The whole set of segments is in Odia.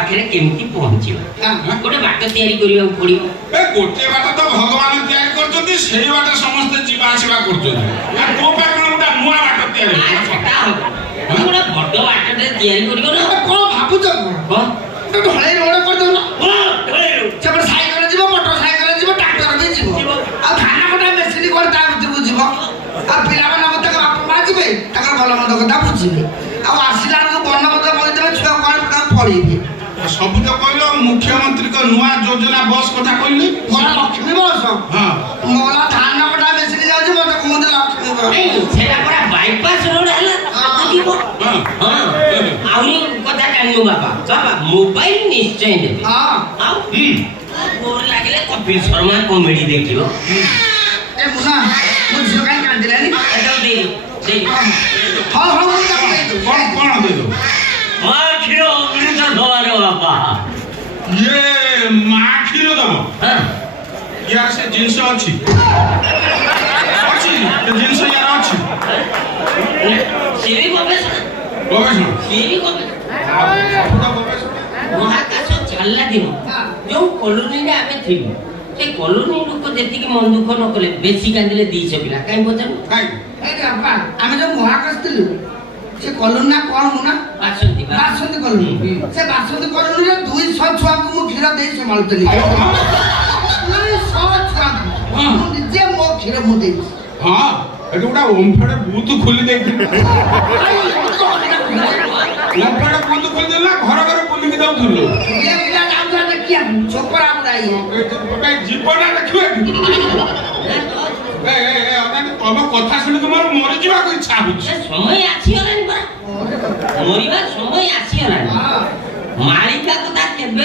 ପାଖରେ କେମିତି ପହଞ୍ଚିବା ଗୋଟେ ବାଟ ତିଆରି କରିବାକୁ ପଡିବ। ଗୋଟେ ବାଟ ତ ଭଗବାନ ତିଆରି କରୁଛନ୍ତି, ସେଇ ବାଟ ସମସ୍ତେ ଯିବା ଆସିବା କରୁଛନ୍ତି। ତୋ ପାଇଁ କଣ ଗୋଟେ ନୂଆ ବାଟ ତିଆରି ଗୋଟେ ବଡ ବାଟଟେ ତିଆରି କରିବ ନା। କଣ ଭାବୁଛ ଢଳେଇ ରୋଡ କରିଦଉନ। ସେପଟେ ସାଇକେଲ ଯିବ, ମୋଟର ସାଇକେଲ ଯିବ, ଟ୍ରାକ୍ଟର ବି ଯିବ, ଆଉ ଧାନ କଟା ମେସିନ କରି ତା ଭିତରକୁ ଯିବ, ଆଉ ପିଲାମାନେ ତାଙ୍କ ବାପା ମା ଯିବେ, ତାଙ୍କର ଭଲ ମନ୍ଦ କଥା ବୁଝିବେ, ଆଉ ଆସିଲା ବେଳକୁ ବର୍ଣ୍ଣବୋଧ ବହି ଦେବେ, ଛୁଆ କଣ ପଢିବେ। ସବୁ ତ କହିଲ ମୁଖ୍ୟମନ୍ତ୍ରୀଙ୍କ ନୂଆ ଯୋଜନା ବସ୍ କଥା କହିଲି। ଲକ୍ଷ୍ମୀ ବସ ମୋଲା ଧାନ କଟା ମେସିନ ଯାଉଛି, ମତେ କୁହନ୍ତି ଲକ୍ଷ୍ମୀ ବସ। ସେଟା ପୁରା ବାଇପାସ ରୋଡ ହେଲା। ଆହୁରି କଥା ଜାଣିନୁ ବାପା, ମୋବାଇଲ ନିଶ୍ଚୟ ଦେବେ। ଆଉ ବୋର ଲାଗିଲେ କପିଲ ଶର୍ମା କମେଡି ଦେଖିବ। ଏ ମୁନା ମୋ ଝିଅ କାହିଁ କାନ୍ଦିଲାନି? କଣ କଣ ଦେଇଦବ? ମା କ୍ଷୀର ଅମୃତ ଧବାର ବାପା। ଇଏ ମା କ୍ଷୀର ଦବ? ୟାର ସେ ଜିନିଷ ଅଛି ଅଛି ସେ ଜିନିଷ ୟାର ଅଛି। ସିଏ ବି ଗବେଷଣା ମହାକାଶ ଚାଲିଲା ଦିନ ଯୋଉ କଲୋନୀରେ ଆମେ ଥିଲୁ, ସେ କଲୋନୀ ଲୋକ ଯେତିକି ମନ ଦୁଃଖ ନ କଲେ, ବେଶୀ କାନ୍ଦିଲେ 200 ପିଲା। କାହିଁ ପଚାରୁ? ଆମେ ଯୋଉ ମହାକାଶ ଥିଲୁ, ସେ କଲୋନୀ ନା କଣ ମୁନା? ବାସନ୍ତୀ କଲୋନୀ। ସେ ବାସନ୍ତୀ କଲୋନୀରେ 200 ଛୁଆଙ୍କୁ ମୁଁ କ୍ଷୀର ଦେଇ ସମ୍ଭାଳୁଥିଲି। 200 ଛୁଆଙ୍କୁ ମୁଁ ନିଜେ ମୋ କ୍ଷୀର ମୁଁ ଦେଇଛି। ହଁ ଏଠି ଗୋଟେ ଓମ୍ଫେଡ ବୁଥ ଖୋଲି ଦେଇଥିଲି। ଓମ୍ଫେଡ ବୁଥ ଖୋଲି ଦେଲା, ଘର ଘର ବୁଲିକି ଦଉଥିଲୁ। ଛୋକରା ଗୁଡାଇ ଗୋଟେ ଜୀବନ ଦେଖିବେ। ତମ କଥା ଶୁଣିକି ମୋର ମରିଯିବାକୁ ଇଚ୍ଛା ହଉଛି। ସମୟ ଆସିଗଲାଣି ପରା, ମରିବା ସମୟ ଆସିଗଲାଣି। ମାଳିକା କଥା କେବେ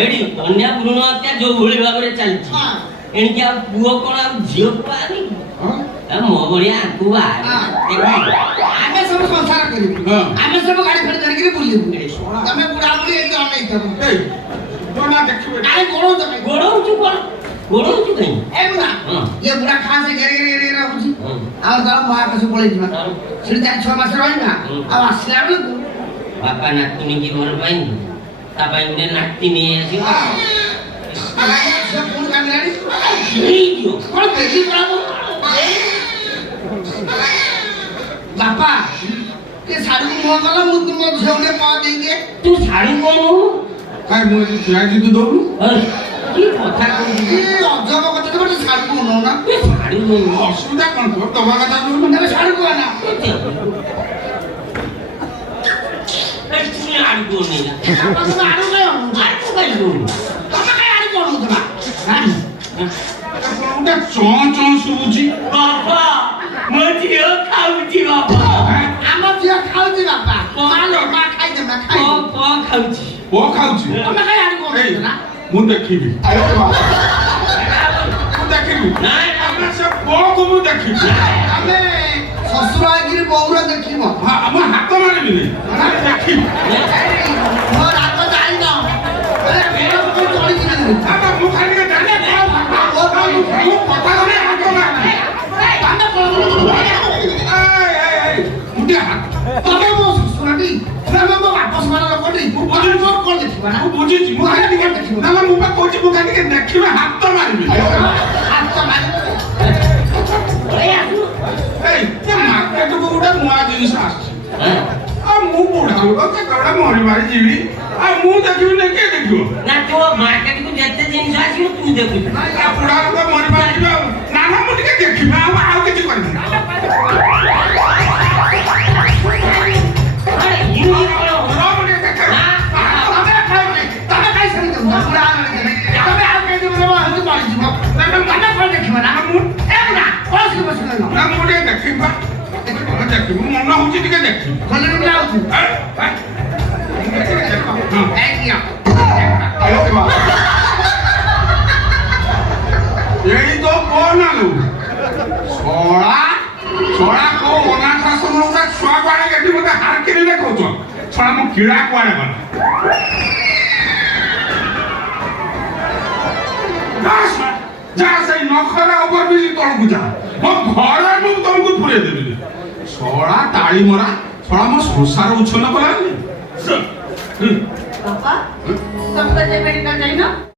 ଏଠି କନ୍ୟା ଭ୍ରୂଣ ହତ୍ୟା ଯୋଉ ଭଳି ଭାବରେ ଚାଲିଛି, ଏଣିକି ଆଉ ପୁଅ କଣ ଆଉ ଝିଅ ପାନି? ମୋ ଭଳିଆ ଆଙ୍କୁ ଆମେ ସବୁ ସଂସାର କରିବୁ, ଆମେ ସବୁ ଗାଡି ଫାଡି ଧରିକି ବୁଲିବୁ। ତମେ ବୁଢା ବୁଢୀ ଏମିତି ଅନେଇଥିବ। ଗୋଡଉଛୁ କଣ? ଗୋଡଉଛୁ କାହିଁ? ଇଏ ବୁଢା ଖାସ ଘେରି ରହୁଛି, ଆଉ ତାର ମହାକାଶ ପଳେଇଯିବା, ସେଠି 4-6 ମାସ ରହିବା, ଆଉ ଆସିଲା ବେଳକୁ ବାପା ନାତୁଣୀ କି ଭଲ ପାଇନି, ତା ପାଇଁ ଗୋଟେ ନାତି ନେଇ ଆସିବ। ବାପା କେ ଶାଢୀକୁ ମୁହଁ କଲା, ମୁଁ ତୁମ ଝିଅକୁ ପା ଦେଇଦିଏ। ତୁ ଶାଢୀ କଣ କାଇଁ ମୁଁ ଏଠି ଠିଆ ହେଇଛି, ତୁ ଦଉନୁ? କି କଥା କହୁଛୁ? ଅଜବ କଥା ତ ଗୋଟେ ଶାଢୀକୁ ନଉନା। ଶାଢୀ ଅସୁବିଧା କଣ ଥିବ? ଦବା କଥା ଦଉନୁ। ତେବେ ଶାଢୀକୁ ଆନା। ଗୋଟେ ଚଁ ଚଁ ଶୁଭୁଛି। ବାପା ମୋ ଝିଅ ଖାଉଛି। ବାପା ଆମ ଝିଅ ଖାଉଛି। ବାପା ମା ଖାଇଦେ, ମା ଖାଉଛି। ପୁଅ ଖାଉଛି? ତମେ କାଇଁ ଆଡୁ କହୁଛ ନା? ମୁଁ ଦେଖିବି, ମୁଁ ଦେଖିବି। ସେ ପୁଅକୁ ମୁଁ ଦେଖିବି। ଆମେ ଶ୍ୱଶୁର ହେଇକିରି ବୋଉର ଦେଖିବ। ଆମ ହାତ ମାରିବିନି, ଦେଖିବି। ମୋ ରାଗ ଜାଣିନ, ମୁଁ ଖାଲି ତମେ ମୋ ଶ୍ୱଶୁରଟି, ତମେ ମୋ ବାପ ସମାନ ଲୋକଟି, ମୁଁ କଣ ଦେଖିବା ନା? ମୁଁ ବୁଝିଛି, ମୁଁ ଖାଲି ଟିକେ ଦେଖିବି। ନା ମୁଁ ବା କହୁଛି, ମୁଁ ଖାଲି ଟିକେ ଦେଖିବି, ହାତ ମାରିବି। ହାତ ମାରିବ। ମାର୍କେଟକୁ ଗୋଟେ ନୂଆ ଜିନିଷ ଆସିଛି, ଆଉ ମୁଁ ବୁଢା ଲୋକ କେତେବେଳେ ମରି ମାରି ଯିବି, ଆଉ ମୁଁ ଦେଖିବିନି, କିଏ ଦେଖିବ? ନା ତୁ ମାର୍କେଟକୁ ଯେତେ ଜିନିଷ ଆସିବ ତୁ ଦେଖୁଛୁ। ବୁଢା ଲୋକ ମରି ମାରି ଯିବେ, ଆଉ ନା ନା ମୁଁ ଟିକେ ଦେଖିବି, ଆଉ କିଛି କରିବି। ଦେଖିବୁ ମନ ହଉଛି ଟିକେ ଦେଖିବୁ। ଏଇ ତ କଣ ଶଳା ଶଳା କୋଉ ଅନାଥ ଆଶ୍ରମ ଗୋଟେ ଛୁଆ କୁଆଡେ ଏଠି ମତେ ହାରକିରି ଦେଖଉଛ। ଶଳା ମୁଁ କିଳା କୁଆଡେ ଗଲା? ଯା ସେଇ ନଖରା ଉପରେ ବି ତଳକୁ ଯା, ମୋ ଘରେ ମୁଁ ତମକୁ ପୁରେଇ ଦେବି। ଶଳା ତାଳି ମରା, ଶଳା ମୋ ସଂସାର ଉଚ୍ଛନ୍ନ କଲାନି। ବାପା ତମେ ତ ଯେ ମେଡିକାଲ ଯାଇନ